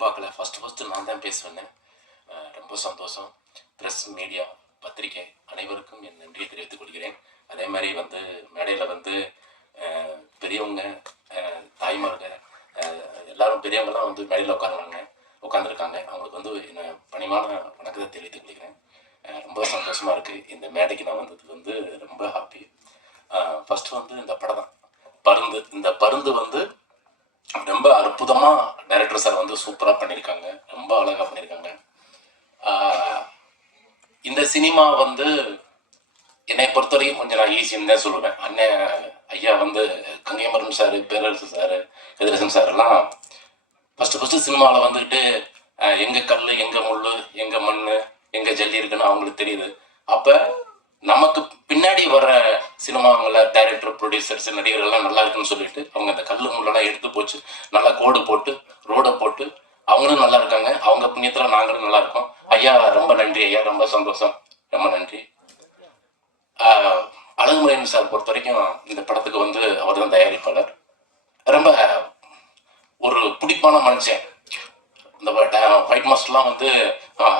எதிர்பார்க்கல. ஃபஸ்ட்டு நான் தான் பேசுவேன்னு. ரொம்ப சந்தோஷம். ப்ரெஸ், மீடியா, பத்திரிகை அனைவருக்கும் என் நன்றியை தெரிவித்துக் கொள்கிறேன். அதே மாதிரி மேடையில் பெரியவங்க, தாய்மார்க, எல்லாரும் பெரியவங்கலாம் மேடையில் உட்காந்துருக்காங்க. அவங்களுக்கு என்ன பணிவான வணக்கத்தை தெரிவித்துக் கொள்கிறேன். ரொம்ப சந்தோஷமாக இருக்குது. இந்த மேடைக்கு நான் வந்ததுக்கு ரொம்ப ஹாப்பி. ஃபஸ்ட்டு இந்த படம் தான் பருந்து. இந்த பருந்து ரொம்ப அற்புதமாக டைரக்டர் சார் சூப்பராக பண்ணியிருக்காங்க. ரொம்ப அழகாக பண்ணியிருக்காங்க. இந்த சினிமா என்னை பொறுத்தவரைக்கும் கொஞ்சம் நான் ஈஸின்னு தான் சொல்லுவேன். அண்ணன் ஐயா கங்கைமரன் சார், பேரரசு சார், கதிரேசன் சார் எல்லாம் ஃபஸ்ட்டு சினிமாவில் எங்கே கல், எங்கே முள், எங்கே மண், எங்கே ஜல்லி இருக்குன்னு அவங்களுக்கு தெரியுது. அப்போ நமக்கு பின்னாடி வர சினிமாவில் டைரக்டர், ப்ரொடியூசர்ஸ், நடிகர்கள்லாம் நல்லா இருக்குன்னு சொல்லிட்டு அவங்க அந்த கல் முள்ளெல்லாம் எடுத்து போச்சு, நல்லா கோடு போட்டு ரோடை போட்டு அவங்களும் நல்லா இருக்காங்க. அவங்க புண்ணியத்தில் நாங்களும் நல்லா இருக்கோம். ஐயா ரொம்ப நன்றி ஐயா, ரொம்ப சந்தோஷம், ரொம்ப நன்றி. அழகுமுறையன் சார் பொறுத்த வரைக்கும் இந்த படத்துக்கு அவர் தான் தயாரிப்பாளர். ரொம்ப ஒரு பிடிப்பான மனுஷன். இந்த ஃபைட் மாஸ்டர்லாம்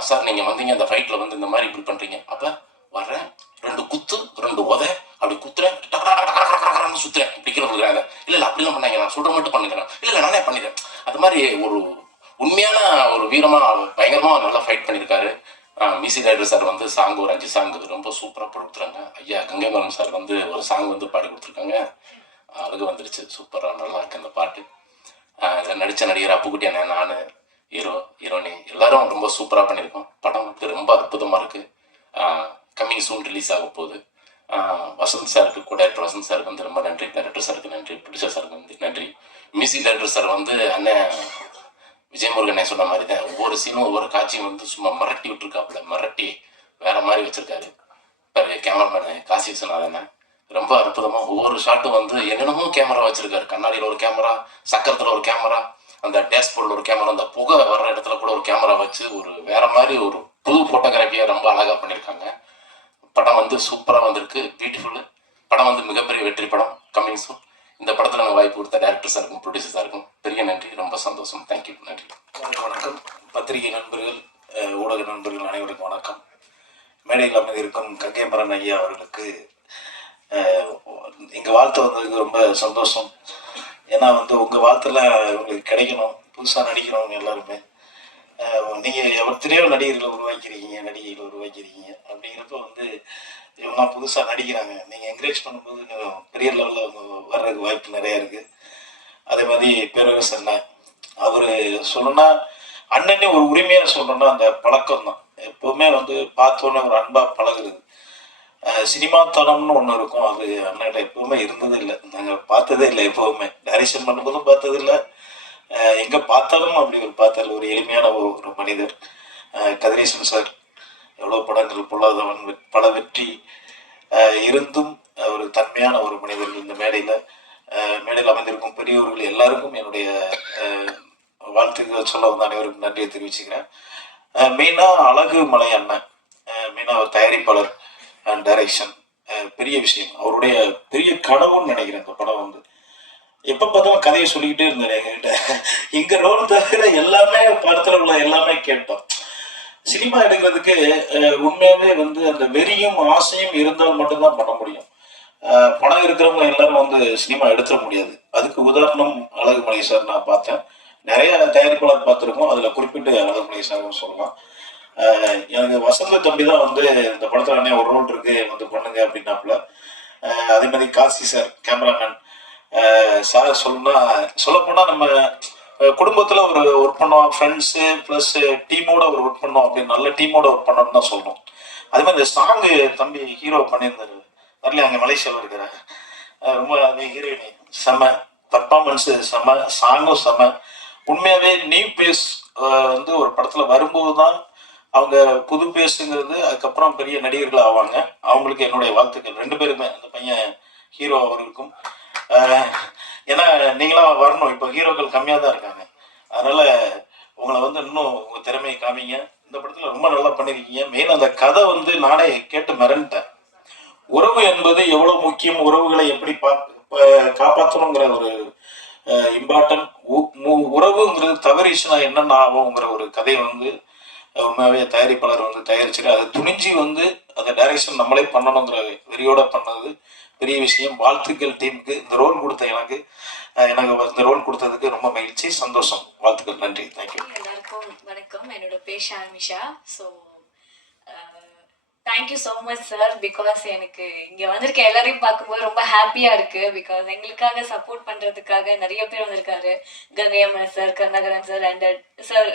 சார் நீங்கள் வந்தீங்க அந்த ஃபைட்டில் இந்த மாதிரி இப்படி பண்ணுறீங்க, அப்போ வர்றேன் 2 குத்து 2 உதை அப்படி குத்துறேன், சுத்துறேன், இப்படி கீழே கொடுக்குறாங்க. இல்லை அப்படிலாம் பண்ணாங்க, நான் சொல்கிற மட்டும் பண்ணுறேன், இல்லை நானே பண்ணிடுறேன். அது மாதிரி ஒரு உண்மையான ஒரு வீரமாக பயங்கரமாக நல்லா ஃபைட் பண்ணியிருக்காரு. மியூசிக் டைரக்டர் சார் சாங் ஒரு 5 சாங் ரொம்ப சூப்பராக பாடி கொடுத்துறாங்க. ஐயா கங்கைமரன் சார் ஒரு சாங் பாடி கொடுத்துருக்காங்க. அழகு வந்துருச்சு, சூப்பராக நல்லா இருக்கு அந்த பாட்டு. இதில் நடித்த நடிகர் அப்புக்குட்டியான நான், ஹீரோ, ஹீரோனி எல்லாரும் ரொம்ப சூப்பராக பண்ணியிருக்கோம். படம் ரொம்ப அற்புதமாக இருக்குது. கம்மிங் சூன் ரிலீஸ் ஆக போகுது. வசந்த் சாருக்கு, கூட டைரக்டர் வசந்த் சாருக்கு ரொம்ப நன்றி. டைரக்டர் சாருக்கு நன்றி, ப்ரொடியூசர் சாருக்கு நன்றி. மியூசிக் டைரக்டர் சார் அண்ணன் விஜயமுருகனை சொன்ன மாதிரி தான் ஒவ்வொரு சீனும் ஒவ்வொரு காட்சியும் சும்மா மிரட்டி விட்டுருக்காப்புல, மிரட்டி வேற மாதிரி வச்சிருக்காரு. கேமராமேனு காசி விஸ்வநாதன் ரொம்ப அற்புதமாக ஒவ்வொரு ஷாட்டும் என்னென்னமோ கேமரா வச்சிருக்காரு. கண்ணாடியில் ஒரு கேமரா, சக்கரத்தில் ஒரு கேமரா, அந்த டேஷ்போர்டில் ஒரு கேமரா, அந்த புகை வர்ற இடத்துல கூட ஒரு கேமரா வச்சு ஒரு வேற மாதிரி ஒரு புது ஃபோட்டோகிராஃபியாக ரொம்ப அழகாக பண்ணியிருக்காங்க. படம் சூப்பராக வந்திருக்கு, பியூட்டிஃபுல்லு. படம் மிகப்பெரிய வெற்றி படம், கம்மிங் சூன். இந்த படத்தில் நாங்கள் வாய்ப்பு கொடுத்த டைரக்டர் சாருக்கும் ப்ரொடியூசர் சாருக்கும் பெரிய நன்றி, ரொம்ப சந்தோஷம். தேங்க்யூ, நன்றி. வணக்கம். பத்திரிகை நண்பர்கள், ஊடக நண்பர்கள் அனைவருக்கும் வணக்கம். மேடையில் அமைந்திருக்கும் கங்கைமரன் ஐயா அவர்களுக்கு எங்கள் வாழ்த்து வந்ததுக்கு ரொம்ப சந்தோஷம். ஏன்னா உங்கள் வாழ்த்துல உங்களுக்கு கிடைக்கணும். புதுசாக நடிக்கிறவங்க எல்லாருமே நீங்கள் எத்தனையோ நடிகர்களை உருவாக்கிறீங்க, நடிகைகளை உருவாக்கிறீங்க. அப்படிங்கிறப்ப இவங்களாம் புதுசாக நடிக்கிறாங்க, நீங்கள் என்கரேஜ் பண்ணும்போது பெரிய லெவலில் அவங்க வர்றதுக்கு வாய்ப்பு நிறையா இருக்குது. அதே மாதிரி பேரரசு அண்ணன், அவர் சொல்லணும்னா அண்ணனே ஒரு உரிமையாக சொல்லணும்னா அந்த பழக்கம் தான். எப்போவுமே பார்த்தோன்னே ஒரு அன்பாக பழகுறது. சினிமாத்தனம்னு ஒன்று இருக்கும், அது அண்ணன்கிட்ட எப்பவுமே இருந்தது இல்லை. நாங்கள் பார்த்ததே இல்லை, எப்போவுமே டைரக்ஷன் பண்ணும்போதும் பார்த்ததில்லை, எங்கே பார்த்தாலும் அப்படி ஒரு பார்த்தாலும் ஒரு எளிமையான ஒரு மனிதர். கதிரேசன் சார் எவ்வளோ படங்கள், பொல்லாதவன், பல வெற்றி இருந்தும் ஒரு தன்மையான ஒரு மனிதர். இந்த மேடையில் அமைந்திருக்கும் பெரியவர்கள் எல்லாருக்கும் என்னுடைய வாழ்த்துக்கள் சொல்ல அனைவருக்கும் நன்றியை தெரிவிச்சுக்கிறேன். மெயினாக அழகுமலை அண்ணன், மெயினாக அவர் தயாரிப்பாளர் அண்ட் டைரக்ஷன், பெரிய விஷயம். அவருடைய பெரிய கனவுன்னு நினைக்கிறேன். இந்த படம் எப்போ பார்த்தாலும் கதையை சொல்லிக்கிட்டே இருந்தேன் என்கிட்ட. இங்கே ரோல் தவிர எல்லாமே படத்தில் உள்ள எல்லாமே கேட்டோம். சினிமா எடுக்கிறதுக்கு உண்மையாகவே அந்த வெறியும் ஆசையும் இருந்தால் மட்டும்தான் பண்ண முடியும். பணம் இருக்கிறவங்க எல்லாரும் சினிமா எடுத்துட முடியாது. அதுக்கு உதாரணம் அழகுமலை சார் நான் பார்த்தேன். நிறைய தயாரிப்பாளர் பார்த்துருக்கோம், அதில் குறிப்பிட்டு அழகுமலை சார் சொல்லலாம். எனக்கு வசந்த தம்பி தான் இந்த படத்தில் ஒரு ரோல் இருக்கு பண்ணுங்க அப்படின்னாப்புல. அதே மாதிரி காசி சார் கேமராமேன் சார் சொல்லப்போனால் நம்ம குடும்பத்தில் ஒரு ஒர்க் பண்ணோம், ஃப்ரெண்ட்ஸு ப்ளஸ் டீமோட ஒரு ஒர்க் பண்ணோம், அப்படின்னு நல்ல டீமோட ஒர்க் பண்ணோன்னு தான் சொல்லணும். அதே மாதிரி இந்த சாங்கு தம்பி ஹீரோ பண்ணியிருந்தாரு வரலையே, அங்கே மலேசியாவில் இருக்கிற ரொம்ப ஹீரோயினி செம, பர்ஃபார்மன்ஸு செம, சாங்கும் செம. உண்மையாகவே நியூ பேஸ் ஒரு படத்தில் வரும்போது தான் அவங்க புது பேஸுங்கிறது, அதுக்கப்புறம் பெரிய நடிகர்கள் ஆவாங்க. அவங்களுக்கு என்னுடைய வாழ்த்துக்கள் 2 பேருமே, அந்த பையன் ஹீரோ அவர்களுக்கும். ஏன்னா நீங்களாம் வரணும், இப்போ ஹீரோக்கள் கம்மியாக தான் இருக்காங்க. அதனால் உங்களை இன்னும் உங்கள் திறமையை காமிங்க. இந்த படத்தில் ரொம்ப நல்லா பண்ணியிருக்கீங்க. மெயின் அந்த கதை நானே கேட்டு மிரண்டேன். உறவு என்பது எவ்வளோ முக்கியம், உறவுகளை எப்படி காப்பாற்றணுங்கிற ஒரு இம்பார்ட்டன்ட். உறவுங்கிறது தவறிச்சுன்னா என்னென்ன ஆகுங்கிற ஒரு கதையை வந்து உண்மையாகவே தயாரிப்பாளர் வந்து தயாரிச்சுட்டு அதை துணிஞ்சு வந்து அந்த டைரக்ஷன் நம்மளே பண்ணணுங்கிற வெறியோட பண்ணது பெரிய விஷயம். வாழ்த்துக்கள் டீமுக்கு. இந்த ரோல் கொடுத்த எனக்கு இந்த ரோல் கொடுத்ததுக்கு ரொம்ப மகிழ்ச்சி, சந்தோஷம். வாழ்த்துக்கள், நன்றி, தேங்க்யூ. எல்லாருக்கும் வணக்கம். என்னோட பேர் Shamisha. So thank you so much sir. Because எனக்கு இங்கே வந்திருக்க எல்லாரையும் பார்க்கும்போது ரொம்ப ஹாப்பியாக இருக்குது. பிகாஸ் எங்களுக்காக சப்போர்ட் பண்ணுறதுக்காக நிறைய பேர் வந்திருக்காரு. Gangaiamman sir, Karunakaran sir and sir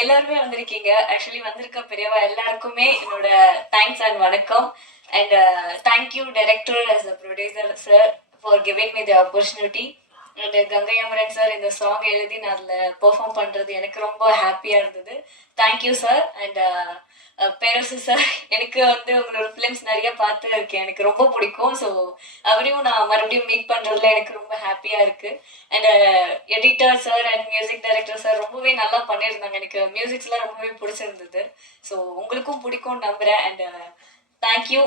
எல்லாருமே வந்திருக்கீங்க. ஆக்சுவலி வந்திருக்க பெரியவா எல்லாருக்குமே என்னோட தேங்க்ஸ் அண்ட் வணக்கம். And thank you director as a producer sir for giving me the opportunity. And Gangaiamaran sir இந்த சாங் எழுதி நான் அதில் பெர்ஃபார்ம் பண்ணுறது எனக்கு ரொம்ப ஹாப்பியாக இருந்தது. Thank you sir. And Perarasu sir, எனக்கு வந்து உங்களோட ஃபிலிம்ஸ் நிறைய பார்த்து இருக்கேன், எனக்கு ரொம்ப பிடிக்கும். ஸோ அவரையும் நான் மறுபடியும் மீட் பண்ணுறதுல எனக்கு ரொம்ப ஹாப்பியாக இருக்குது. And editor sir and music director sir ரொம்பவே நல்லா பண்ணியிருந்தாங்க. எனக்கு மியூசிக்ஸ்லாம் ரொம்பவே பிடிச்சிருந்தது. ஸோ உங்களுக்கும் பிடிக்கும்னு நம்புகிறேன். அண்ட் தேங்க்யூ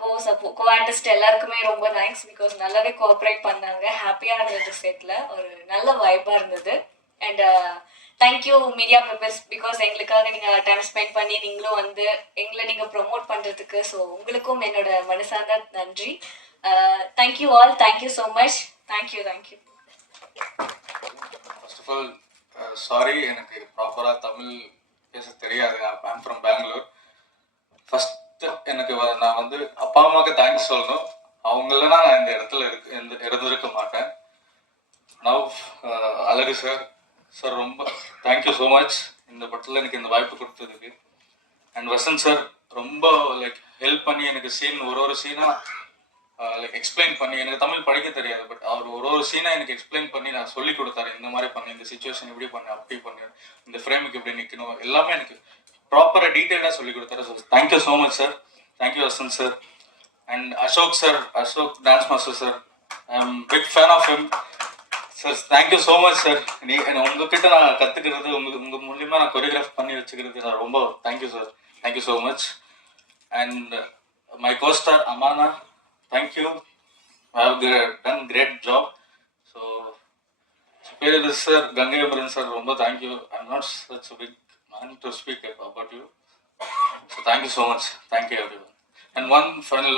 கோ ஆர்டிஸ்ட் எல்லாருக்குமே ரொம்ப தேங்க்ஸ். பிகாஸ் நல்லாவே கோஆப்ரேட் பண்ணாங்க. ஹாப்பியாக இருந்தது, செட்டில் ஒரு நல்ல வைப்பாக இருந்தது. And thank you media peoples. Because எங்களுக்காக நீங்கள் டைம் ஸ்பெண்ட் பண்ணி நீங்களும் வந்து எங்களை நீங்கள் ப்ரொமோட் பண்ணுறதுக்கு. ஸோ உங்களுக்கும் என்னோட மனசார்ந்த நன்றி. Thank you all. Thank you so much. Thank you. First of all sorry, எனக்கு ப்ராப்பராக தமிழ் பேச தெரியாது. I'm from Bangalore. ஃபஸ்ட்டு எனக்கு நான் வந்து அப்பா அம்மாவுக்கு தேங்க்ஸ் சொல்லணும். அவங்களனா நான் இந்த இடத்துல இருந்திருக்க மாட்டேன். நவ் அழகு சார் ரொம்ப தேங்க்யூ ஸோ மச் இந்த படத்தில் எனக்கு இந்த வாய்ப்பு கொடுத்ததுக்கு. அண்ட் வசந்த் சார் ரொம்ப ஹெல்ப் பண்ணி எனக்கு சீன் ஒரு சீனாக எக்ஸ்பிளைன் பண்ணி, எனக்கு தமிழ் படிக்க தெரியாது, பட் அவர் ஒரு சீனாக எனக்கு எக்ஸ்பிளைன் பண்ணி நான் சொல்லி கொடுத்தாரு. இந்த மாதிரி பண்ணு, இந்த சுச்சுவேஷன் இப்படி பண்ணு, அப்படி பண்ணு, இந்த ஃப்ரேமுக்கு இப்படி நிற்கணும், எல்லாமே எனக்கு ப்ராப்பராக டீட்டெயிலாக சொல்லி கொடுத்தாரு. So thank you so much sir. Thank you Vasanth sir. And Ashok dance master sir, I am big fan of him sir. Thank you so much sir. உங்ககிட்ட நான் கற்றுக்கிறது, உங்கள் மூலியமாக நான் கொரியோகிராஃப் பண்ணி வச்சுக்கிறது நான் ரொம்ப thank you sir. Thank you so much. And my costar Amana, thank you. I have done great job. So Perarasu sir, Gangaiamaran sir ரொம்ப thank you. I am not such big man to speak about you. So thank you so much. Thank you everyone. And one final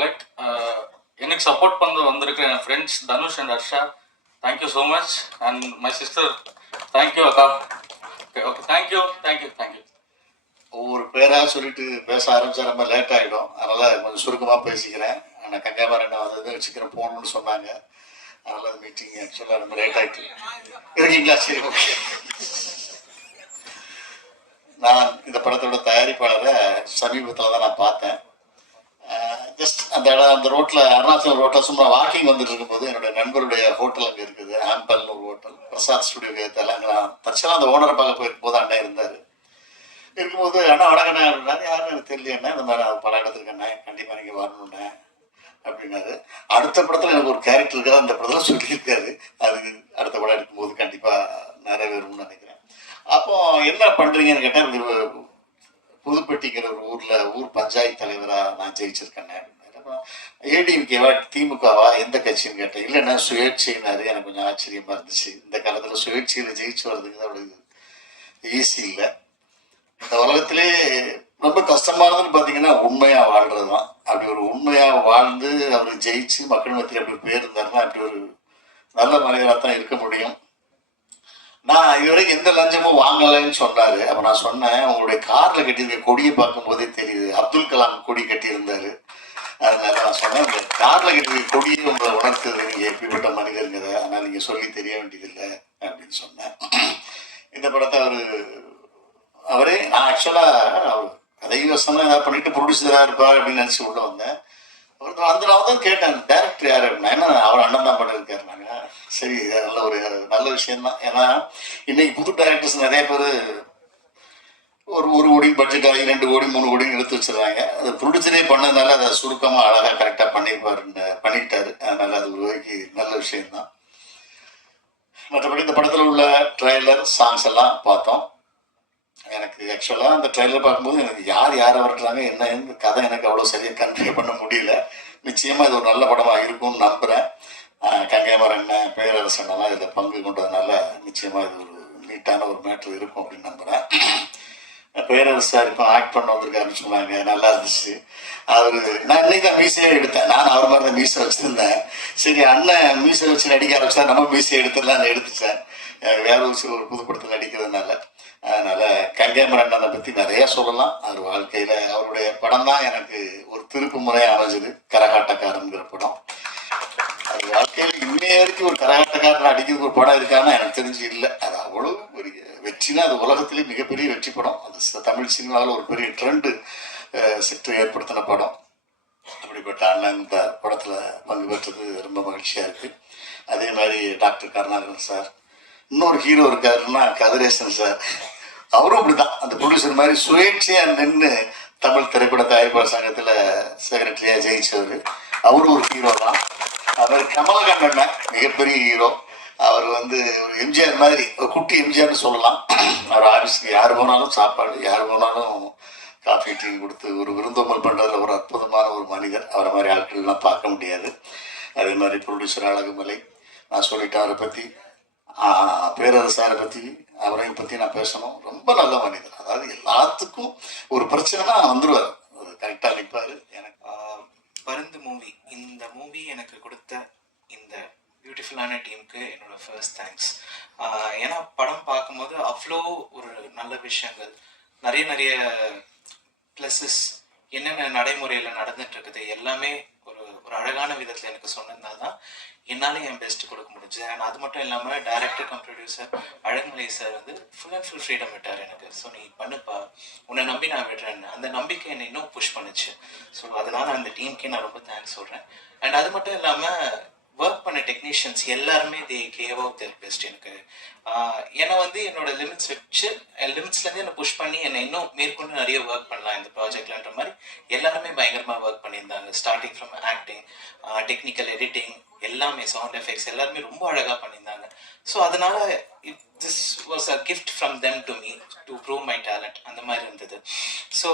எனக்கு support பண்ண வந்திருக்கிற என் friends Dhanush and Harsha, thank you so much. And my sister, thank you அக்கா. Okay thank you. ஒவ்வொரு பேராக சொல்லிட்டு பேச ஆரம்பிச்சா ரொம்ப லேட் ஆகிடும். அதனால் கொஞ்சம் சுருக்கமாக பேசிக்கிறேன். ஆனால் கங்கைமாரன் வந்து சீக்கிரம் போகணும்னு சொன்னாங்க. அதனால் அந்த மீட்டிங் ஆக்சுவலாக ரொம்ப லேட் ஆகிட்டு இருக்கீங்களா? சரி, ஓகே. நான் இந்த படத்தோட தயாரிப்பாளரை சமீபத்தில் தான் நான் பார்த்தேன். ஜஸ்ட் அந்த ரோட்டில், அருணாச்சலம் ரோட்டில் சும்மா வாக்கிங் வந்துட்டு இருக்கும்போது என்னுடைய நண்பருடைய ஹோட்டல் அங்கே இருக்குது, ஆம்பல்னு ஒரு ஹோட்டல், பிரசாத் ஸ்டுடியோ கேத்தால. அங்கே நான் தற்செயலாக அந்த ஓனரை பார்க்க போயிருக்கும் போது அண்ணன் இருந்தார். இருக்கும்போது அண்ணா வணக்கண்ணே அப்படின்னாரு. யாருன்னு எனக்கு தெரியலண்ணே, இந்த மாதிரி படம் எடுத்துருக்கேண்ணே, கண்டிப்பாக நீங்கள் வரணுண்ணே அப்படின்னாரு. அடுத்த படத்தில் எனக்கு ஒரு கேரக்டர் இருக்கிற அந்த படத்தில் சொல்லியிருக்காரு. அது அடுத்த படம் எடுக்கும்போது கண்டிப்பாக நிறைவேறும்னு நினைக்கிறேன். அப்போ என்ன பண்ணுறீங்கன்னு கேட்டேன். புதுப்பட்டிங்கிற ஒரு ஊர் பஞ்சாயத்து தலைவராக நான் ஜெயிச்சிருக்கேன். ஏடிஎம்கேவா திமுகவா எந்த கட்சின்னு கேட்டேன். இல்லைன்னா சுயேட்சைனாரு. எனக்கு கொஞ்சம் ஆச்சரியமாக இருந்துச்சு. இந்த காலத்தில் சுயேட்சையில் ஜெயிச்சு வர்றதுக்கு அவ்வளவு ஈஸி இல்லை. இந்த உலகத்திலே ரொம்ப கஷ்டமானதுன்னு பார்த்தீங்கன்னா உண்மையாக வாழ்கிறது தான். அப்படி ஒரு உண்மையாக வாழ்ந்து அவர் ஜெயிச்சு மக்கள் மத்தியில் அப்படி பேர் இருந்தாருன்னா அப்படி ஒரு நல்ல மனிதராக தான் இருக்க முடியும். நான் இதுவரைக்கும் எந்த லஞ்சமும் வாங்கலைன்னு சொன்னாரு. அப்போ நான் சொன்னேன், உங்களுடைய காரில் கட்டியிருக்க கொடியை பார்க்கும் போதே தெரியுது, அப்துல் கலாம் கொடி கட்டியிருந்தாரு. அதனால நான் சொன்னேன், இந்த காரில் கட்டியிருக்க கொடியை உங்களை உணர்த்துறது நீங்கள் எப்படிப்பட்ட மனிதருங்கிற, அதனால் நீங்கள் சொல்லி தெரிய வேண்டியதில்லை அப்படின்னு சொன்னேன். இந்த படத்தை அவரே நான் ஆக்சுவலாக அவர் கதை வசனம் ஏதாவது பண்ணிட்டு ப்ரொடியூசராக இருப்பார் அப்படின்னு நினச்சி உள்ள வந்தேன். அவர் தான் கேட்டேன், டேரக்டர் யார் அப்படின்னா. என்ன அவர் அண்ணன் தான் பண்ணியிருக்காரு. நாங்கள் சரி, நல்ல விஷயம்தான். ஏன்னா இன்னைக்கு புது டேரக்டர்ஸ் நிறைய பேர் ஒரு கோடி பட்ஜெட் ஆகி 2 கோடி 3 கோடின்னு எடுத்து வச்சிடறாங்க. அது ப்ரொடியூசரே பண்ணதுனால அதை சுருக்கமாக அழகாக கரெக்டாக பண்ணிக்கிட்டாரு. அதனால அது ஒரு வகைக்கு நல்ல விஷயம்தான். மற்றபடி இந்த படத்தில் உள்ள ட்ரெய்லர் சாங்ஸ் எல்லாம் பார்த்தோம். எனக்கு ஆக்சுவலாக அந்த ட்ரெய்லர் பார்க்கும்போது எனக்கு யாரை வரட்டுறாங்க என்ன கதை எனக்கு அவ்வளோ சரியாக கன்வே பண்ண முடியல. நிச்சயமாக இது ஒரு நல்ல படமாக இருக்கும்னு நம்புகிறேன். கங்கைமரன் பேரரசனெல்லாம் இதில் பங்கு கொண்டதுனால நிச்சயமாக இது ஒரு நீட்டான ஒரு மேட்ரு இருக்கும் அப்படின்னு நம்புகிறேன். பேரரசு சார் இப்போ ஆக்ட் பண்ண வந்திருக்காருன்னு சொன்னாங்க, நல்லா இருந்துச்சு. அவர் நான் இன்னைக்கு தான் மீசையே எடுத்தேன். நான் அவர் மாதிரி தான் மீசை வச்சுருந்தேன். சரி அண்ணன் மீசை வச்சு நடிக்க ஆரம்பிச்சா நம்ம மீசையை எடுத்துடலான்னு எடுத்துட்டேன். வேற ஒரு புதுப்படத்தில் நடிக்கிறதுனால. அதனால் கங்கைமரன் அண்ணனை பற்றி நிறையா சொல்லலாம். அவர் வாழ்க்கையில் அவருடைய படம் தான் எனக்கு ஒரு திருப்பு முறையாக அமைஞ்சது. கரகாட்டக்காரங்கிற படம். அது வாழ்க்கையில் இன்னைய வரைக்கும் ஒரு கரகாட்டக்காரன் அடிக்கிறதுக்கு ஒரு படம் இருக்கான்னு எனக்கு தெரிஞ்சு இல்லை. அது அவ்வளோ பெரிய வெற்றினா அது உலகத்திலே மிகப்பெரிய வெற்றி படம். அது தமிழ் சினிமாவில் ஒரு பெரிய ட்ரெண்டு செட்டு ஏற்படுத்தின படம். அப்படிப்பட்ட அண்ணன் இந்த படத்தில் பங்கு பெற்றது ரொம்ப மகிழ்ச்சியாக இருக்குது. அதே மாதிரி டாக்டர் கருணாகரன் சார், இன்னொரு ஹீரோ இருக்காருன்னா கதிரேசன் சார். அவரும் அப்படி தான் அந்த ப்ரொடியூசர் மாதிரி சுயேட்சையாக நின்று தமிழ் திரைப்பட தயாரிப்பாளர் சங்கத்தில் செக்ரட்டரியாக ஜெயிச்சவர். அவரும் ஒரு ஹீரோ தான். அவர் கமலஹாசன் மிகப்பெரிய ஹீரோ. அவர் வந்து ஒரு எம்ஜிஆர் மாதிரி, ஒரு குட்டி எம்ஜிஆர்னு சொல்லலாம். அவர் ஆஃபீஸ்க்கு யார் போனாலும் சாப்பாடு, யார் போனாலும் காஃபி டீ கொடுத்து ஒரு விருந்தோம்பல் பண்ணுறதுல ஒரு அற்புதமான ஒரு மனிதர். அவரை மாதிரி ஆட்கள்லாம் பார்க்க முடியாது. அதே மாதிரி ப்ரொடியூசர் அழகுமலை, நான் சொல்லிட்டேன் அவரை பற்றி. பேரரசாரை பற்றி, அவரையும் பற்றி நான் பேசணும். ரொம்ப நல்ல மனிதர். அதாவது எல்லாத்துக்கும் ஒரு பிரச்சனைனா வந்துடுவார், அது கரெக்டாக நிற்பார். எனக்கு பருந்து மூவி, இந்த மூவி எனக்கு கொடுத்த இந்த பியூட்டிஃபுல்லான டீமுக்கு என்னோட ஃபர்ஸ்ட் தேங்க்ஸ். ஏன்னா படம் பார்க்கும்போது அவ்வளோ ஒரு நல்ல விஷயங்கள், நிறைய ப்ளஸஸ், என்னென்ன நடைமுறையில் நடந்துட்டு இருக்குது எல்லாமே ஒரு ஒரு அழகான விதத்தில் எனக்கு சொன்னதுனால தான் என்னால் என் பெஸ்ட்டு கொடுக்க முடிஞ்சது. அண்ட் அது மட்டும் இல்லாமல் director come producer Alagumalai sir வந்து ஃபுல் அண்ட் ஃபுல் ஃப்ரீடம் விட்டார் எனக்கு. ஸோ நீ பண்ணுப்பா, உன்னை நம்பி நான் விடுறேன். அந்த நம்பிக்கை என்னை இன்னும் புஷ் பண்ணுச்சு. ஸோ அதனால் அந்த டீமுக்கே நான் ரொம்ப தேங்க்ஸ் சொல்கிறேன். அண்ட் அது மட்டும் இல்லாமல் ஒர்க் பண்ண டெக்னீஷியன்ஸ் எல்லாருமே they gave out their best எனக்கு. என்னை வந்து என்னோட லிமிட்ஸ் வச்சு லிமிட்ஸ்லேருந்து என்னை புஷ் பண்ணி என்னை இன்னும் மேற்கொண்டு நிறைய ஒர்க் பண்ணலாம் இந்த ப்ராஜெக்ட்லன்ற மாதிரி எல்லாருமே பயங்கரமாக ஒர்க் பண்ணியிருந்தாங்க. Starting from acting, technical editing, எல்லாமே சவுண்ட் எஃபெக்ட்ஸ் எல்லாருமே ரொம்ப அழகாக பண்ணியிருந்தாங்க. ஸோ அதனால this was a gift from them to me to prove my talent, அந்த மாதிரி இருந்தது. ஸோ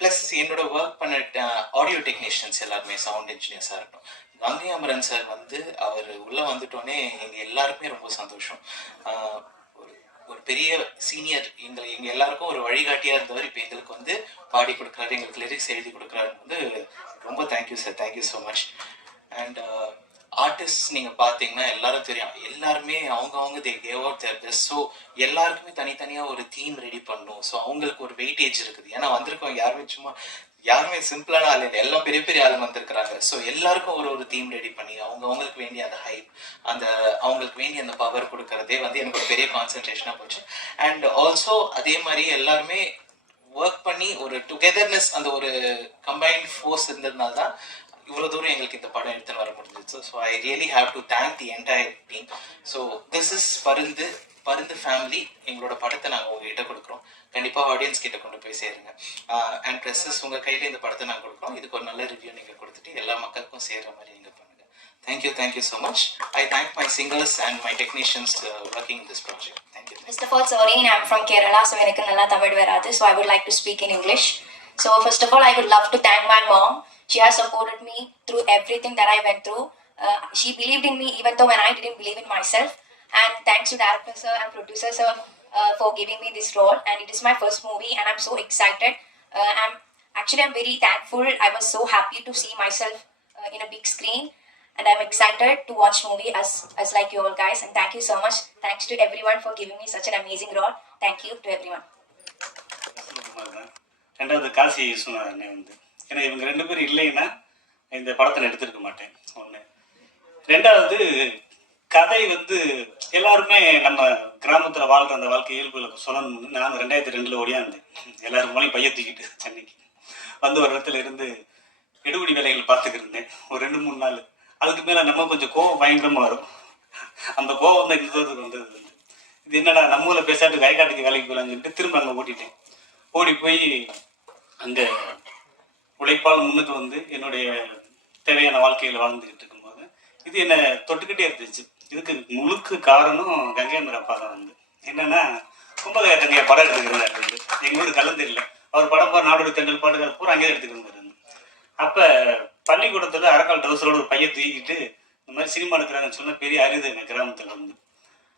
ப்ளஸ் என்னோட ஒர்க் பண்ண ஆடியோ டெக்னீஷியன்ஸ் எல்லாருமே, சவுண்ட் இன்ஜினியர்ஸாக இருக்கட்டும், கங்கை அமரன் சார் வந்து அவர் உள்ளே வந்துட்டோன்னே எங்கள் எல்லாருக்குமே ரொம்ப சந்தோஷம். ஒரு பெரிய சீனியர், எங்கள் எல்லாருக்கும் ஒரு வழிகாட்டியாக இருந்தவர் இப்போ எங்களுக்கு வந்து பாடி கொடுக்குறாரு, எங்களுக்கு லிரிக்ஸ் எழுதி கொடுக்குறாரு வந்து ரொம்ப thank you sir, thank you so much. And artist நீங்கள் பார்த்தீங்கன்னா எல்லாரும் தெரியும், எல்லாருமே அவங்க they gave out their best. So எல்லாருக்குமே தனித்தனியாக ஒரு தீம் ரெடி பண்ணணும். ஸோ அவங்களுக்கு ஒரு வெயிட்டேஜ் இருக்குது. ஏன்னா வந்திருக்கோம் யாருமே சிம்பிளான ஆள் இல்லை, எல்லாம் பெரிய பெரிய ஆளுங்க வந்திருக்கிறாங்க. ஸோ எல்லாருக்கும் ஒரு தீம் ரெடி பண்ணி அவங்களுக்கு வேண்டிய அந்த ஹைப், அவங்களுக்கு வேண்டிய அந்த பவர் கொடுக்கறதே வந்து எனக்கு ஒரு பெரிய கான்சன்ட்ரேஷனாக போச்சு. அண்ட் ஆல்சோ அதே மாதிரி எல்லாருமே ஒர்க் பண்ணி ஒரு டுகெதர்னஸ், அந்த ஒரு கம்பைன்ட் ஃபோர்ஸ் இருந்ததுனால தான் இவ்வளோ தூரம் எங்களுக்கு இந்த படம் எடுத்துன்னு வர முடிஞ்சிச்சு. So I really have to thank the entire team. So this is பருந்து ஃபேமிலி. எங்களோட படத்தை நாங்கள் உங்ககிட்ட கொடுக்குறோம். கண்டிப்பாக ஆடியன்ஸ் கிட்ட கொண்டு போய் சேருங்க. அண்ட் ப்ரெஸ்ஸஸ் உங்கள் கையில் இந்த படத்தை நாங்கள் கொடுக்குறோம். இதுக்கு ஒரு நல்ல ரிவ்யூ நீங்கள் கொடுத்துட்டு எல்லா மக்களுக்கும் சேர்கிற மாதிரி நீங்கள் பண்ணுங்கள். Thank you so much. I thank my singers and my technicians working this project. Thank you. First of all, sorry, I'm from Kerala, so எனக்கு நல்லா தமிழ் வராது. So I would like to speak in English. So first of all, I would love to thank my mom. She has supported me through everything that I went through. She believed in me even though when I didn't believe in myself. And thanks to director sir and producer sir for giving me this role. And it is my first movie and I'm so excited. I'm very thankful. I was so happy to see myself in a big screen. And I'm excited to watch movie as like you all guys. And thank you so much. Thanks to everyone for giving me such an amazing role. Thank you to everyone. ரெண்டாவது காசி விஸ்வநாதன் வந்து, ஏன்னா இவங்க 2 பேரும் இல்லைன்னா இந்த படத்தில் எடுத்திருக்க மாட்டேன். ஒன்று. ரெண்டாவது கதை வந்து எல்லாருமே நம்ம கிராமத்தில் வாழ்கிற அந்த வாழ்க்கை இயல்புகளுக்கு சொல்லணும்னு நான் 2002 ஓடியாந்தேன். எல்லாரும் போலையும் பைய தூக்கிட்டு சென்னைக்கு வந்து ஒரு இடத்துல இருந்து எடுபடி வேலைகள் பார்த்துக்கிட்டு இருந்தேன் ஒரு 2-3 நாள். அதுக்கு மேலே நம்ம கொஞ்சம் கோவம் பயங்கரமாக வரும். அந்த கோவம் தான் இந்த தூரத்துக்கு வந்தது. இது என்னடா நம்ம ஊரில் பேசாட்டு வயக்காட்டுக்கு வேலைக்கு போகலான்னு சொல்லிட்டு திரும்ப அங்கே ஓட்டிட்டேன். ஓடி போய் அங்கே உழைப்பால் முன்னுக்கு வந்து என்னுடைய தேவையான வாழ்க்கையில் வாழ்ந்துக்கிட்டு இருக்கும்போது இது என்னை தொட்டுக்கிட்டே இருந்துச்சு. இதுக்கு முழுக்க காரணம் கங்கையம்மர் அப்பா தான். வந்து என்னன்னா கும்பகையா தங்கையா படம் எடுத்துக்கிறாரு. வந்து எங்கள் ஊர் கலந்துரில் அவர் படம் பாரு நாடோடி தென்றல் பாட்டுக்கார பூரா அங்கே எடுத்துக்கிறாரு. அப்போ பள்ளிக்கூடத்தில் அரக்கால் டவுசரோட ஒரு பையன் தூக்கிட்டு இந்த மாதிரி சினிமா எடுக்கிறாங்கன்னு சொன்னால் பெரிய அரிது எங்கள் கிராமத்தில் வந்து.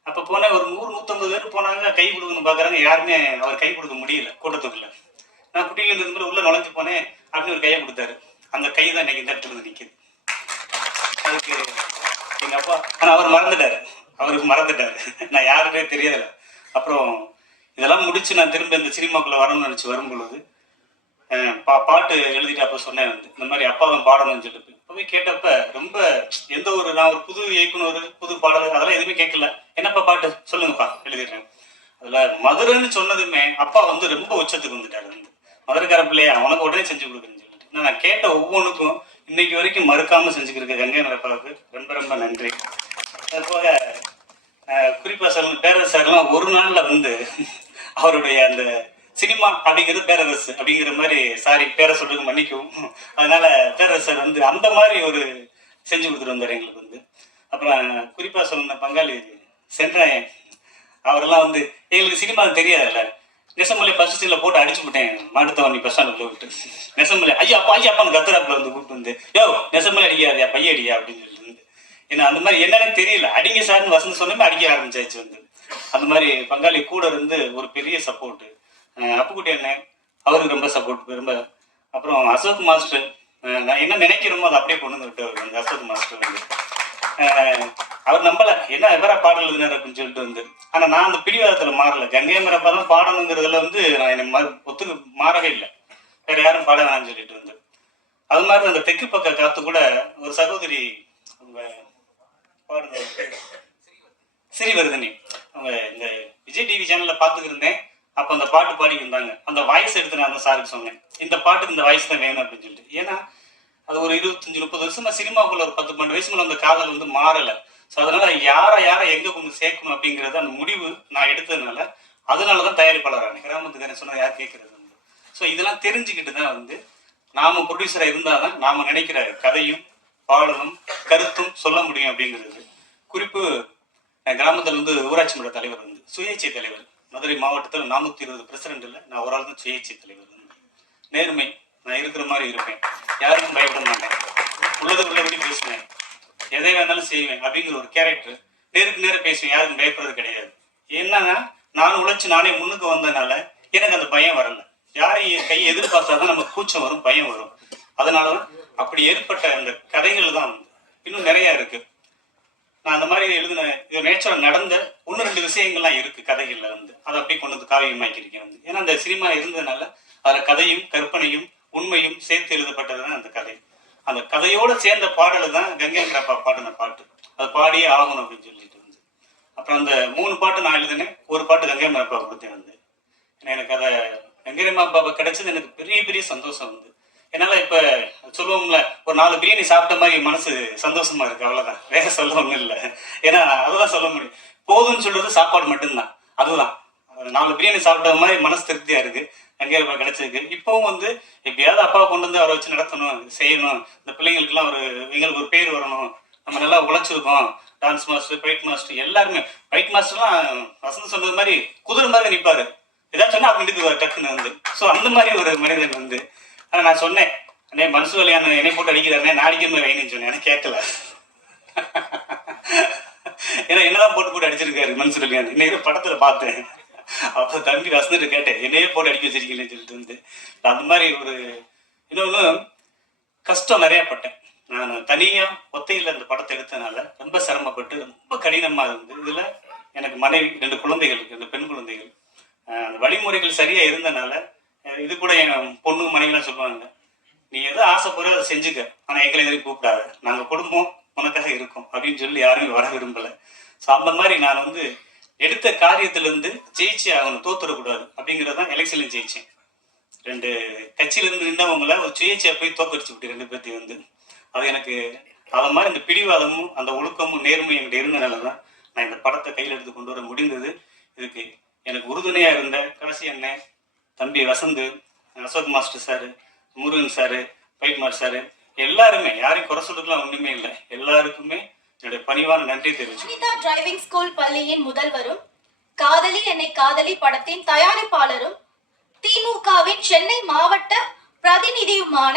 அப்போ போனால் ஒரு 100-150 பேர் போனாங்க, கை கொடுக்கணும்னு பார்க்குறாங்க, யாருமே அவர் கை கொடுக்க முடியல கூட்டத்துக்குள்ள. நான் குட்டிகள் இருந்த மாதிரி உள்ளே நுழைஞ்சு போனேன், அப்படின்னு ஒரு கையை கொடுத்தாரு. அந்த கை தான் இன்னைக்கு இந்த இடத்துல வந்து நிற்கிது. அதுக்கு எங்கள் அப்பா, ஆனால் அவர் மறந்துட்டார், அவருக்கு மறந்துட்டார், நான் யாருமே தெரியலை. அப்புறம் இதெல்லாம் முடிச்சு நான் திரும்ப இந்த சினிமாக்குள்ளே வரணும்னு நினச்சி வரும்பொழுது பாட்டு எழுதிட்டு அப்போ சொன்னேன் வந்து, இந்த மாதிரி அப்பா தான் பாடணும்னு சொல்லிட்டு. போய் கேட்டப்ப ரொம்ப எந்த ஒரு, நான் ஒரு புது இயக்குனர், புது பாடல் அதெல்லாம் எதுவுமே கேட்கல. என்னப்பா பாட்டு சொல்லுங்கப்பா எழுதிடுறேன். அதில் மதுரைன்னு சொன்னதுமே அப்பா வந்து ரொம்ப உச்சத்துக்கு வந்துட்டாரு. வந்து மதுரைக்கார பிள்ளையா, அவனுக்கு உடனே செஞ்சு கொடுக்குறேன்னு சொல்லிட்டு நான் கேட்ட ஒவ்வொன்றுக்கும் இன்னைக்கு வரைக்கும் மறுக்காம செஞ்சுக்கிருக்க கங்கை மரப்பாவுக்கு ரொம்ப ரொம்ப நன்றி. அது போக குறிப்பா சொல்லணும், பேரரசு சார்லாம் ஒரு நாள்ல வந்து அவருடைய அந்த சினிமா அப்படிங்கிறது பேரரசு அப்படிங்கிற மாதிரி, சாரி பேரை சொல்றதுக்கு மன்னிக்கவும், அதனால பேரரசர் வந்து அந்த மாதிரி ஒரு செஞ்சு கொடுத்துட்டு வந்தார் எங்களுக்கு வந்து. அப்புறம் குறிப்பா சொல்லணும், பங்காளி சென்றாயன் அவரெல்லாம் வந்து எங்களுக்கு சினிமா தெரியாதுல்ல, நெசமலை ஃபர்ஸ்ட் சீன்ல போட்டு அடிச்சு விட்டேன் மாட்டுத்தவணி பஸ் ஸ்டாண்டுக்குள்ள விட்டு. நெசமலை ஐயா அப்பா அந்த கத்துறாப்புல வந்து கூப்பிட்டு வந்து, யோ நெசமலை அடிக்காதியா பைய அடியா அப்படின்னு சொல்லிட்டு வந்து. ஏன்னா அந்த மாதிரி என்னன்னு தெரியல, அடிங்க சார்னு வசந்து சொன்னமே அடிக்க ஆரம்பிச்சாச்சு வந்து. அந்த மாதிரி பங்காளி கூட இருந்து ஒரு பெரிய சப்போர்ட்டு. அப்புக்குட்டி அண்ணன் அவருக்கு ரொம்ப சப்போர்ட் ரொம்ப. அப்புறம் அசோக் மாஸ்டர், நான் என்ன நினைக்கிறோமோ அதை அப்படியே கொண்டு வந்து விட்டு வந்து அசோக் மாஸ்டர் வந்து அவர் நம்பல, என்ன எவரா பாடல் எழுதினார் அப்படின்னு சொல்லிட்டு வந்து. ஆனா நான் அந்த பிடிவாதத்துல மாறல, கங்கை மரப்பா தான் பாடணுங்கிறதுல வந்து நான் என்ன ஒத்துக்கு மாறவே இல்லை, வேற யாரும் பாட வேணாம்னு சொல்லிட்டு வந்து. அது மாதிரி அந்த தெற்கு பக்க காத்து கூட ஒரு சகோதரி அவங்க பாடுற ஸ்ரீவர்தினி, அவங்க இந்த விஜய் டிவி சேனல்ல பார்த்துக்கிருந்தேன். அப்போ அந்த பாட்டு பாடிக்கு இருந்தாங்க, அந்த வாய்ஸ் எடுத்து நான் அந்த சாருக்கு சொன்னேன், இந்த பாட்டுக்கு இந்த வாய்ஸ் தான் வேணும் அப்படின்னு சொல்லிட்டு. ஏன்னா அது ஒரு 25-30 வருஷமா சினிமாக்குள்ள ஒரு 10-12 வயசுக்குள்ள அந்த காதல் வந்து மாறலை. ஸோ அதனால யாரை எங்க கொண்டு சேர்க்கணும் அப்படிங்கிறது அந்த முடிவு நான் எடுத்ததுனால, அதனாலதான் தயாரிப்பாளரான கிராமத்துக்காரன் சொன்னா யார் கேட்கறது வந்து. ஸோ இதெல்லாம் தெரிஞ்சுக்கிட்டு தான் வந்து நாம ப்ரொடியூசரா இருந்தாதான் நாம நினைக்கிற கதையும் பாடலும் கருத்தும் சொல்ல முடியும் அப்படிங்கிறது. குறிப்பு, கிராமத்துல வந்து ஊராட்சி மன்ற தலைவர் வந்து சுயேட்சை தலைவர், மதுரை மாவட்டத்தில் 420 பிரசிடென்ட் இல்லை, நான் ஒரு ஆள் தான் சுயேட்சை தலைவர். நேர்மை, நான் இருக்கிற மாதிரி இருப்பேன், யாருக்கும் பயப்பட மாட்டேன், உள்ளபடி பேசுவேன், எதை வேணாலும் செய்வேன் அப்படிங்கிற ஒரு கேரக்டர். நேருக்கு நேரம் பேசுவேன், யாருக்கும் பயப்படுறது கிடையாது. என்னன்னா நான் உழைச்சு நானே முன்னுக்கு வந்ததுனால எனக்கு அந்த பயம் வரல. யாரையும் கையை எதிர்பார்த்தாதான் நமக்கு கூச்சம் வரும், பயம் வரும். அதனாலதான் அப்படி ஏற்பட்ட அந்த கதைகள் தான் வந்து இன்னும் நிறைய இருக்கு. நான் அந்த மாதிரி எழுதின இது நேச்சுரல் நடந்த 1-2 விஷயங்கள்லாம் இருக்கு கதைகள்ல வந்து, அதை அப்படியே கொண்டு வந்து காவியமாக்கியிருக்கேன் வந்து. ஏன்னா அந்த சினிமா இருந்ததுனால அதுல கதையும் கற்பனையும் உண்மையும் சேர்த்து எழுதப்பட்டதுதான் அந்த கதை. அந்த கதையோட சேர்ந்த பாடல் தான் கங்கை மரப்பா பாடின பாட்டு, அது பாடியே ஆகணும் அப்படின்னு சொல்லிட்டு வந்து. அப்புறம் அந்த 3 பாட்டு நான் எழுதினேன், ஒரு பாட்டு கங்கை மரப்பா கொடுத்தேன் வந்து. எனக்கு அதை கங்கை மரப்பாவை கிடைச்சது எனக்கு பெரிய பெரிய சந்தோஷம் வந்து. என்னால இப்ப சொல்லுவோம்ல, ஒரு 4 பிரியாணி சாப்பிட்ட மாதிரி மனசு சந்தோஷமா இருக்கு, அவ்வளவுதான், வேற சொல்ல ஒண்ணும் இல்லை. ஏன்னா அதுதான் சொல்ல முடியும், போதும்னு சொல்றது சாப்பாடு மட்டும்தான். அதுதான் 4 பிரியாணி சாப்பிட்ட மாதிரி மனசு திருப்தியா இருக்கு அங்கே கிடைச்சிருக்கு. இப்பவும் வந்து எப்படியாவது அப்பாவை கொண்டு வந்து அவரை வச்சு நடத்தணும், செய்யணும், இந்த பிள்ளைங்களுக்கு எல்லாம் எங்களுக்கு ஒரு பேர் வரணும், நம்ம நல்லா உழைச்சிருக்கோம். டான்ஸ் மாஸ்டர், ஃபைட் மாஸ்டர், எல்லாருமே ஃபைட் மாஸ்டர்லாம் வசந்த் சொன்னது மாதிரி குதிரை மாதிரி நிற்பாரு, ஏதாவது சொன்னா அப்படி இருக்கு டக்குன்னு வந்து. ஸோ அந்த மாதிரி ஒரு மனிதன் வந்து. ஆனால் நான் சொன்னேன், அண்ணே மனசு வழியான என்னை போட்டு அடிக்கிறாருனே, நான் அடிக்கிற மாதிரி வைன்னு சொன்னேன், எனக்கு கேட்கல. ஏன்னா என்னதான் போட்டு அடிச்சிருக்காரு மனசு வழியான. இன்னைக்கு படத்துல பார்த்தேன், அப்போ தம்பி வசந்துட்டு கேட்டேன், என்னையே போட்டு அடிக்க வச்சிருக்கீங்கன்னு சொல்லிட்டு வந்து. அந்த மாதிரி ஒரு இன்னொன்று கஷ்டம் நிறைய பட்டேன் நான். தனியா ஒத்தையில் அந்த படத்தை எடுத்ததுனால ரொம்ப சிரமப்பட்டு ரொம்ப கடினமா இருந்து. இதுல எனக்கு மனைவி, 2 குழந்தைகள், 2 பெண் குழந்தைகள். அந்த வழிமுறைகள் சரியா இருந்தனால, இது கூட என் பொண்ணு மனைவிலாம் சொல்லுவாங்க, நீ எதோ ஆசைப்படுற அதை செஞ்சுக்க, ஆனா எங்களை எதிரையும் கூப்பிடாத, நாங்க குடும்பம் உனக்காக இருக்கோம் அப்படின்னு சொல்லி யாருமே வர விரும்பல. ஸோ அந்த மாதிரி நான் வந்து எடுத்த காரியத்துல இருந்து ஜெயிச்சு ஆகணும், தோத்துடக்கூடாது அப்படிங்கிறதான் எலெக்ஷன்ல ஜெயிச்சேன். 2 கட்சியில இருந்து நின்றவங்கள ஒரு சுயேட்சையா போய் தோக்கடிச்சு விட்டு 2 பேர்த்தையும் வந்து. அது எனக்கு அது மாதிரி இந்த பிடிவாதமும் அந்த ஒழுக்கமும் நேர்மையும் என்கிட்ட இருந்தனாலதான் நான் இந்த படத்தை கையில் எடுத்து கொண்டு வர முடிந்தது. இதுக்கு எனக்கு உறுதுணையா இருந்த கடைசி அண்ணன் தம்பி Vasanth, Ashok master sir, Murugan sir, fight master sir, எல்லாருமே, யாரையும் குறை சொல்றதுலாம் ஒண்ணுமே இல்லை, எல்லாருக்குமே என்னுடைய பணிவான நன்றி தெரிவிச்சு. டிரைவிங் ஸ்கூல் பள்ளியின் முதல்வரும், காதலி என்னை காதலி படத்தின் தயாரிப்பாளரும், திமுகவின் சென்னை மாவட்ட பிரதிநிதியுமான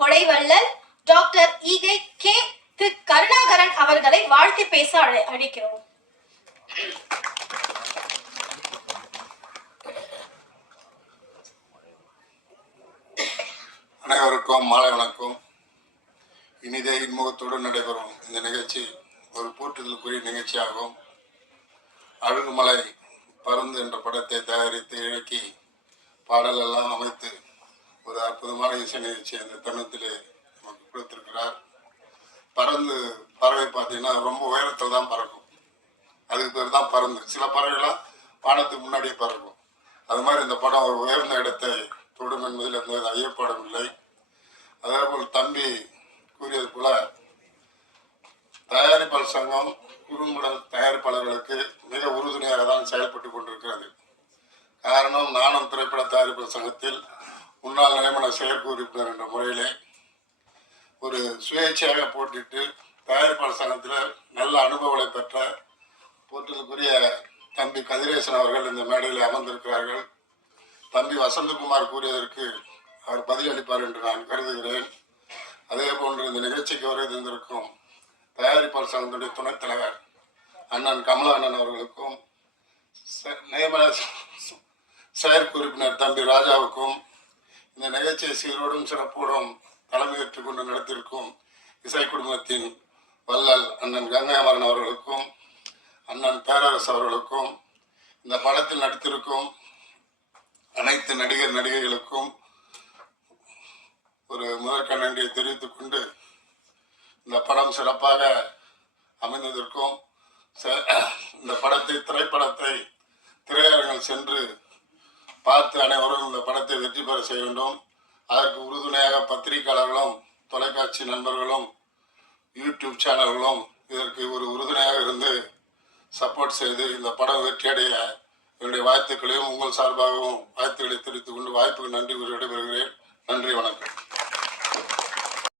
கொடைவள்ளல் டாக்டர் ஈகை கே திரு கருணாகரன் அவர்களை வாழ்த்தி பேச அழைக்கிறோம். அனைவருக்கும் மாலை வணக்கம். இனிதே இன்முகத்தோடு நடைபெறும் இந்த நிகழ்ச்சி ஒரு போற்றுதலுக்குரிய நிகழ்ச்சியாகும். அழுகுமலை பருந்து என்ற படத்தை தயாரித்து இயக்கி பாடல் எல்லாம் அமைத்து ஒரு அற்புதமான இசை நிகழ்ச்சி அந்த தருணத்திலே நமக்கு கொடுத்திருக்கிறார். பறவை பார்த்தீங்கன்னா ரொம்ப உயரத்தில் தான் பறக்கும். அதுக்கு பேர் தான் பருந்து. சில பறவைகள்லாம் வானத்துக்கு முன்னாடியே பறக்கும். அது மாதிரி இந்த படம் ஒரு உயர்ந்த இடத்தை தொடும் என்பதில் எந்த ஐயப்பாடும் இல்லை. அதே போல் தம்பி கூறியது போல தயாரிப்பாளர் சங்கம் குறும்பட தயாரிப்பாளர்களுக்கு மிக உறுதுணையாக தான் செயல்பட்டு கொண்டிருக்கிறது. காரணம், நானும் திரைப்பட தயாரிப்பாளர் சங்கத்தில் முன்னாள் நியமன செயற்குழு உறுப்பினர் என்ற முறையிலே ஒரு சுயேட்சையாக போட்டிட்டு தயாரிப்பாளர் சங்கத்தில் நல்ல அனுபவங்களை பெற்ற போற்றலுக்குரிய தம்பி கதிரேசன் அவர்கள் இந்த மேடையில் அமர்ந்திருக்கிறார்கள். தம்பி வசந்தகுமார் கூறியதற்கு அவர் பதிலளிப்பார் என்று நான் கருதுகிறேன். அதே போன்று இந்த நிகழ்ச்சிக்கு வருகை தந்திருக்கும் தயாரிப்பாளர் சங்கத்துடைய துணைத் தலைவர் அண்ணன் கமலா அண்ணன் அவர்களுக்கும் நியமன செயற்குழு உறுப்பினர் தம்பி ராஜாவுக்கும் இந்த நிகழ்ச்சியை சீரோடும் சிறப்போடும் தலைமையேற்றுக் கொண்டு நடத்தியிருக்கும் இசை குடும்பத்தின் வள்ளல் அண்ணன் கங்கையமரன் அவர்களுக்கும் அண்ணன் பேரரசு அவர்களுக்கும் இந்த படத்தில் நடித்திருக்கும் அனைத்து நடிகர் நடிகைகளுக்கும் ஒரு முதற்க நன்றியை தெரிவித்துக் கொண்டு இந்த படம் சிறப்பாக அமைந்ததற்கும் இந்த திரைப்படத்தை திரையரங்கில் சென்று பார்த்து அனைவரும் இந்த படத்தை வெற்றி பெற செய்ய வேண்டும். அதற்கு உறுதுணையாக பத்திரிகையாளர்களும் தொலைக்காட்சி நண்பர்களும் யூடியூப் சேனல்களும் இதற்கு ஒரு உறுதுணையாக இருந்து சப்போர்ட் செய்து இந்த படம் வெற்றியடைய என்னுடைய வாழ்த்துக்களையும் உங்கள் சார்பாகவும் வாழ்த்துக்களை தெரிவித்துக் கொண்டு வாய்ப்புக்கு நன்றி விடைபெறுகிறேன். நன்றி, வணக்கம்.